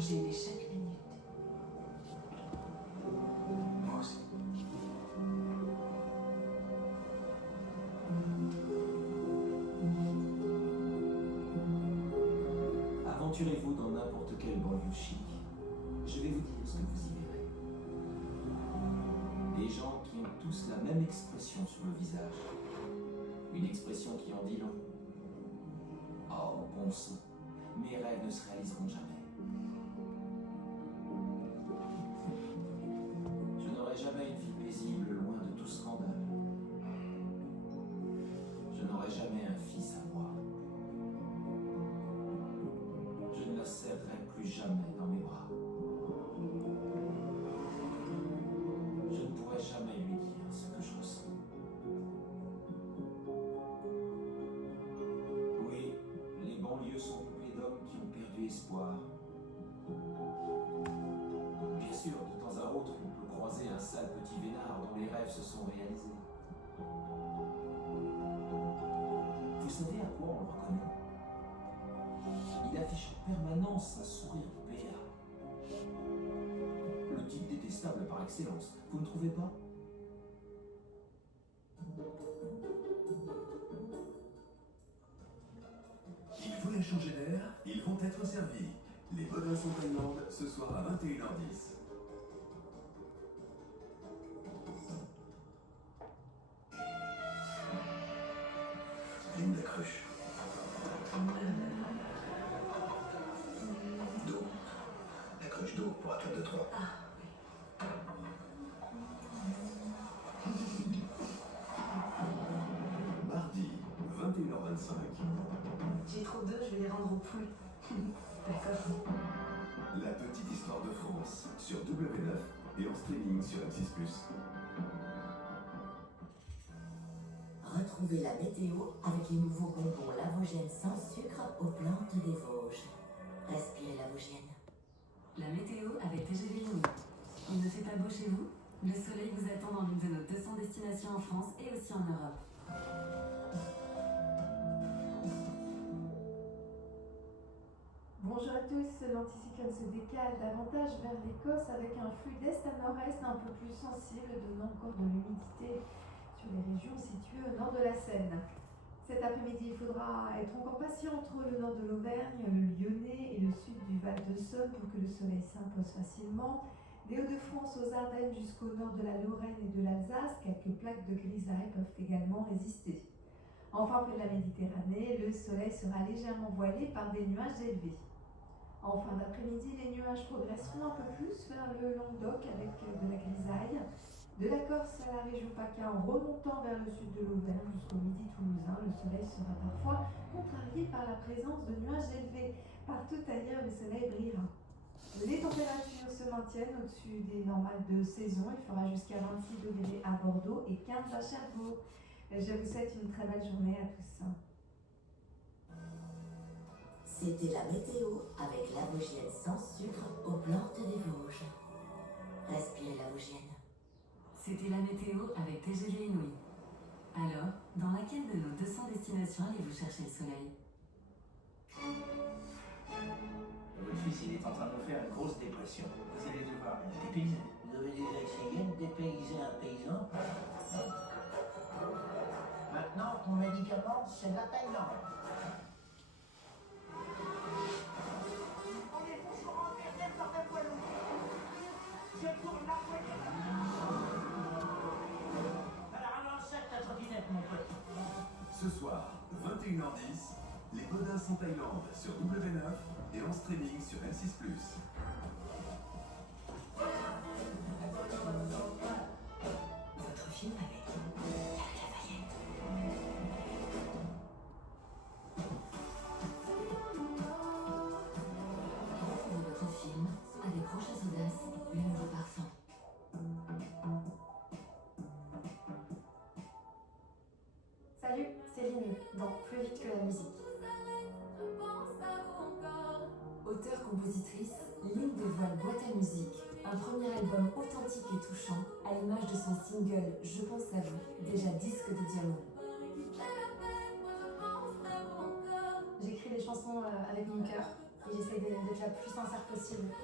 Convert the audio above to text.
gêner chaque minute. Moi aussi. Aventurez-vous dans n'importe quelle banlieue chic. Je vais vous dire ce que vous y verrez. Des gens qui ont tous la même expression sur le visage. Une expression qui en dit long. Oh, bon sang, mes rêves ne se réaliseront jamais. Je n'aurai jamais une vie paisible loin de tout scandale. Je n'aurai jamais un fils à moi. Je ne la serrerai plus jamais dans mes bras. Je ne pourrai jamais lui dire ce que je ressens. Oui, les banlieues sont peuplées d'hommes qui ont perdu espoir. Bien sûr, de temps à autre, on peut croiser un sale petit vénard dont les rêves se sont réalisés. Vous savez à quoi on le reconnaît? Il affiche en permanence un sourire béat. Le type détestable par excellence, vous ne trouvez pas? Il voulait changer d'air, ils vont être servis. Les Bodins sont Thaïlande, ce soir à 21h10. Ligne de cruche. D'eau. La cruche d'eau pour un club de 3. Mardi, 21h25. J'ai trop d'œufs, je vais les rendre aux poules. D'accord. La petite histoire de France sur W9 et en streaming sur M6+. Retrouvez la météo avec les nouveaux bonbons Lavogène sans sucre aux plantes des Vosges. Respirez Lavogène. La météo avec TGV Inouï. Il ne fait pas beau chez vous? Le soleil vous attend dans l'une de nos 200 destinations en France et aussi en Europe. Bonjour à tous, l'anticyclone se décale davantage vers l'Écosse avec un flux d'est à nord-est un peu plus sensible, donnant encore de l'humidité sur les régions situées au nord de la Seine. Cet après-midi, il faudra être encore patient entre le nord de l'Auvergne, le Lyonnais et le sud du Val-de-Saône pour que le soleil s'impose facilement. Des Hauts-de-France aux Ardennes jusqu'au nord de la Lorraine et de l'Alsace, quelques plaques de grisaille peuvent également résister. Enfin, près de la Méditerranée, le soleil sera légèrement voilé par des nuages élevés. En fin d'après-midi, les nuages progresseront un peu plus vers le Languedoc avec de la grisaille. De la Corse à la région PACA en remontant vers le sud de l'Auvergne jusqu'au midi toulousain, le soleil sera parfois contrarié par la présence de nuages élevés. Partout ailleurs, le soleil brillera. Les températures se maintiennent au-dessus des normales de saison. Il fera jusqu'à 26 degrés à Bordeaux et 15 à Cherbourg. Je vous souhaite une très belle journée à tous. C'était la météo avec Lavogène sans sucre aux plantes des Vosges. Respirez Lavogène. C'était la météo avec TGV Inouï. Alors, dans laquelle de nos 200 destinations allez-vous chercher le soleil? Votre fils, il est en train de me faire une grosse dépression. Vous allez devoir me dépayser. Vous avez déjà essayé de dépayser un paysan? Maintenant, ton médicament, c'est la Thaïlande. Ce soir, 21h10, les Bodins sont Thaïlande sur W9 et en streaming sur M6+. Votre film avec Pierre Lafayette. Retrouvez votre film avec Rochas Audace, le nouveau parfum. Salut, c'est Lynn, dans Plus vite que la musique. Auteure-compositrice, Lynn dévoile Boîte à musique, un premier album authentique et touchant, à l'image de son single Je pense à vous, déjà disque de diamant. J'écris des chansons avec mon cœur, Et j'essaie d'être la plus sincère possible.